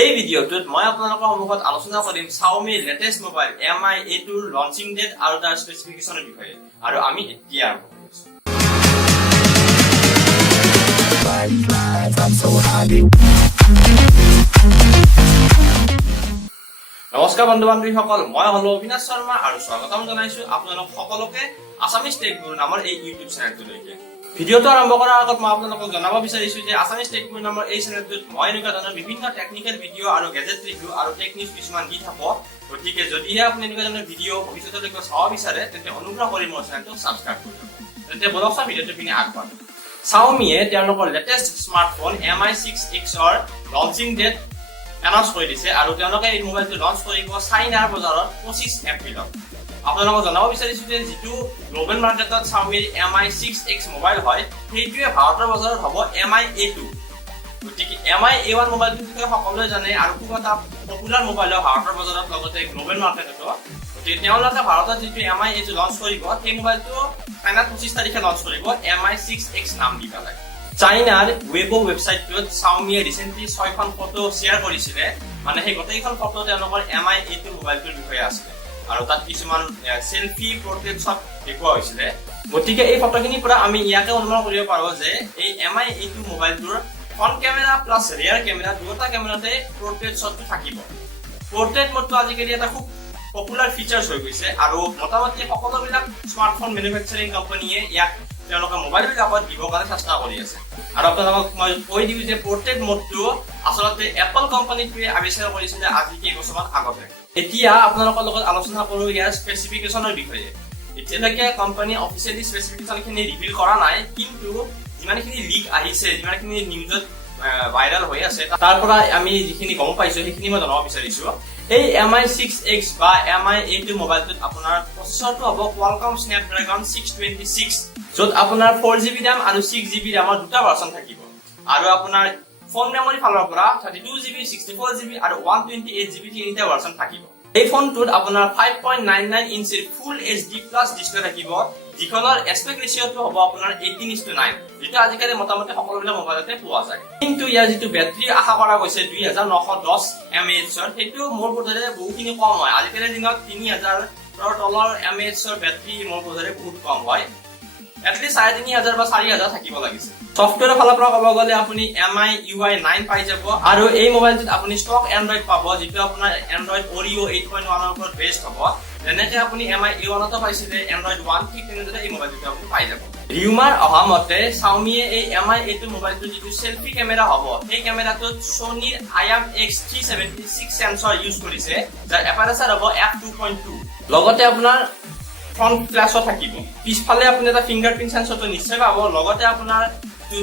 এই ভিডিঅ'টোত মই আপোনালোকৰ সন্মুখত আলোচনা কৰিম Xiaomi latest mobile Mi A2 ৰ লঞ্চিং ডেট আৰু তাৰ স্পেচিফিকেশ্যনৰ বিষয়ে আৰু আমি এতিয়া আৰম্ভ কৰিছো। নমস্কাৰ বন্ধু বান্ধৱীসকল, মই হলো অবিনাশ শৰ্মা আৰু স্বাগতম জনাইছো আপোনালোক সকলোকে আছামিজ টেক গুৰু নামৰ এই ইউটিউব চেনেলটোলৈকে। ভিডিঅ'টো আৰম্ভ কৰাৰ আগত মই আপোনালোকক জনাব বিচাৰিছো যে আছামিজ টেক গুৰু নামৰ এই চেনেলটোত মই এনেকুৱা ধৰণৰ বিভিন্ন টেকনিকেল ভিডিঅ' আৰু গেজেট ৰিভিউ আৰু টেক নিউজ কিছুমান দি থাকো। গতিকে যদিহে আপুনি এনেকুৱা ধৰণৰ ভিডিঅ' ভৱিষ্যতলৈকে চাব বিচাৰে তেন্তে অনুগ্ৰহ কৰি মোৰ চেনেলটো ছাবস্ক্ৰাইব কৰি ল'ব। তেন্তে বলক ভিডিঅ'টো পিনে আগবাঢ়ো। Xiaomi তেওঁলোকৰ লেটেষ্ট স্মাৰ্টফোন Mi 6X ৰ লঞ্চিং ডেট এনাউন্স কৰি দিছে আৰু তেওঁলোকে এই মোবাইলটো লঞ্চ কৰিব চাইনাৰ বজাৰত 25 এপ্ৰিলত। আপোনালোকক জনাব বিচাৰিছো যে যিটো গ্লোবেল মাৰ্কেটত Xiaomi Mi 6X মোবাইল হয় সেইটোৱে ভাৰতৰ বজাৰত হ'ব Mi A2। গতিকে Mi A1 মোবাইলটো বিষয়ে সকলোৱে জানে আৰু খুব এটা পপুলাৰ মোবাইল হয় ভাৰতৰ বজাৰত লগতে গ্লোবেল মাৰ্কেটতো। গতিকে তেওঁলোকে ভাৰতত যিটো Mi A2 লঞ্চ কৰিব সেই মোবাইলটো চাইনাত 25 তাৰিখে লঞ্চ কৰিব Mi 6X নাম দি পেলাই। চাইনাৰ ৱেবো ৱেবছাইটটোত Xiaomi ৰিসেন্টলি 6খন ফটো শ্বেয়াৰ কৰিছিলে, মানে সেই গোটেইখন ফটো তেওঁলোকৰ Mi A2 মোবাইলটোৰ বিষয়ে আছিলে আৰু তাত কিছুমান সেলফি পোৰ্ট্ৰেট শ্বট দেখুওৱা হৈছিলে। গতিকে এই ফটোখিনিৰ পৰা আমি ইয়াকে অনুমান কৰিব পাৰো যে এই Mi A2 মোবাইলটোৰ ফ্ৰণ্ট কেমেৰা প্লাছ ৰিয়াৰ কেমেৰা দুটা কেমেৰাতে পোৰ্ট্ৰেট শ্বটটো থাকিব। পোৰ্ট্ৰেট মোডটো আজিকালি এটা খুব পপুলাৰ ফিচাৰ্ছ হৈ গৈছে আৰু মোটামুটি সকলোবিলাক স্মাৰ্টফোন মেনুফেকচাৰিং কোম্পানীয়ে ইয়াক তেওঁলোকৰ মোবাইল বিলাকত দিবৰ কাৰণে চেষ্টা কৰি আছে। আৰু আপোনালোকক মই কৈ দিওঁ যে পোৰ্ট্ৰেট মোডটো আচলতে এপল কোম্পানীটোৱে আৱিষ্কাৰ কৰিছিলে আজি কেইবছৰমান আগতে। এতিয়া আপোনালোকৰ লগত আলোচনা কৰো ইয়াৰ স্পেচিফিকেশ্যনৰ বিষয়ে। এতিয়ালৈকে কোম্পানী অফিচিয়েলি স্পেচিফিকেশ্যনখিনি ৰিভিল কৰা নাই, কিন্তু যিমানখিনি লিক আহিছে, যিমানখিনি নিউজত ভাইৰেল হৈ আছে তাৰ পৰা আমি যিখিনি গম পাইছো সেইখিনি মই জনাব বিচাৰিছো। এই Mi 6X বা Mi A2 মোবাইলটোত আপোনাৰ প্ৰচেছৰটো হ'ব Qualcomm Snapdragon 626, য'ত আপোনাৰ 4GB RAM আৰু 6GB RAM দুটা ভাৰ্চন থাকিব আৰু আপোনাৰ ফোন মেমৰি ফালৰ পৰা 32GB, 64GB আৰু 128GB তিনিটা ভাৰ্চন থাকিব। এই ফোনটোত আপোনাৰ 5.99 ইঞ্চিৰ ফুল HD প্লাছ ডিসপ্লে থাকিব, যিখনৰ এস্পেক্ট ৰেচিঅ'টো হ'ব আপোনাৰ 18:9, যেটা আজিকালি মোটামুটি সকলোবিলাক মোবাইলতে পোৱা যায়। কিন্তু ইয়াৰ যিটো বেটাৰী আশা কৰা গৈছে 2910 mAh সেইটো মোৰ বোধেৰে বহুখিনি কম হয়। আজিকালি দিনত 3000 ৰ তলৰ mAh বেটাৰী মোৰ বোধেৰে বহুত কম হয়। এটলিষ্ট 3500 বা 4000 থাকিব লাগিছে। সফটওয়্যাৰৰ ফালৰ পৰা ক'ব গ'লে আপুনি Mi UI 9 পাই যাব আৰু এই মোবাইলটোত আপুনি ষ্টক এন্ড্ৰইড পাব, যিটো আপোনাৰ এন্ড্ৰইড Oreo 8.1 ৰ ওপৰত বেছড হ'ব। যেনেকৈ আপুনি Mi A1ত পাইছিলে এন্ড্ৰইড 1, ঠিক তেনেদৰে এই মোবাইলটো আপুনি পাই যাব। ৰিউমাৰ অহা মতে Xiaomi এই Mi A2 মোবাইলটো যিটো সেলফি কেমেৰা হ'ব সেই কেমেৰাটোত Sonyৰ IMX376 সেন্সৰ ইউজ কৰিছে, যাৰ এপাৰেচাৰ হ'ব f2.2। লগতে আপোনাৰ ফ্ৰণ্ট গ্লাছও থাকিব। পিছফালে আপুনি এটা ফিংগাৰপ্ৰিন্ট সেন্সৰটো নিশ্চয় পাব। লগতে আপোনাৰ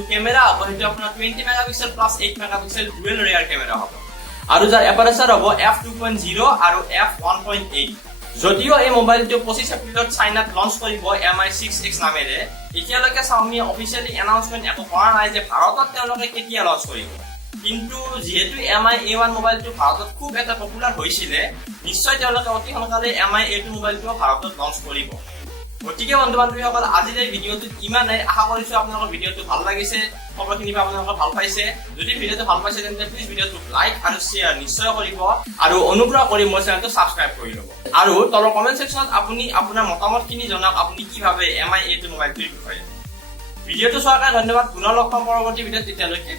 কেমেৰা হ'ব সেইটো আপোনাৰ 20 মেগাপিক্সেল প্লাছ 8 মেগাপিক্সেল ডুৱেল ৰিয়াৰ কেমেৰা হ'ব আৰু যাৰ এপাৰেচাৰ হ'ব f2.0 আৰু f1.8। যদিও এই মোবাইলটো 25 এপ্ৰিলত চাইনাত লঞ্চ কৰিব Mi 6X নামেৰে, এতিয়ালৈকে Xiaomi অফিচিয়েলি এনাউন্সমেন্ট একো কৰা নাই যে ভাৰতত তেওঁলোকে কেতিয়া লঞ্চ কৰিব। কিন্তু যিহেতু Mi A1 মোবাইলটো ভাৰতত খুব এটা পপুলাৰ হৈছিলে, নিশ্চয় তেওঁলোকে অতি সোনকালে Mi A2 মোবাইলটো ভাৰতত লঞ্চ কৰিব। গতিকে বন্ধু বান্ধৱীসকল, আজিৰ এই ভিডিঅ'টোত ইমানেই। আশা কৰিছো আপোনালোকৰ ভিডিঅ'টো ভাল লাগিছে, খবৰখিনি আপোনালোকে ভাল পাইছে। যদি ভিডিঅ'টো ভাল পাইছে তেন্তে প্লিজ ভিডিঅ'টোক লাইক আৰু শ্বেয়াৰ নিশ্চয় কৰিব আৰু অনুগ্ৰহ কৰি মোৰ চেনেলটো ছাবস্ক্ৰাইব কৰি ল'ব। আৰু তলৰ কমেন্ট সেকশ্যনত আপুনি আপোনাৰ মতামতখিনি জনাওক, আপুনি কি ভাবে Mi A2 মোবাইলটোৰ বিষয়ে। ভিডিঅ'টো চোৱাৰ কাৰণে ধন্যবাদ। পুনৰ লগ পাম পৰৱৰ্তী ভিডিঅ'ত। তেতিয়ালৈকে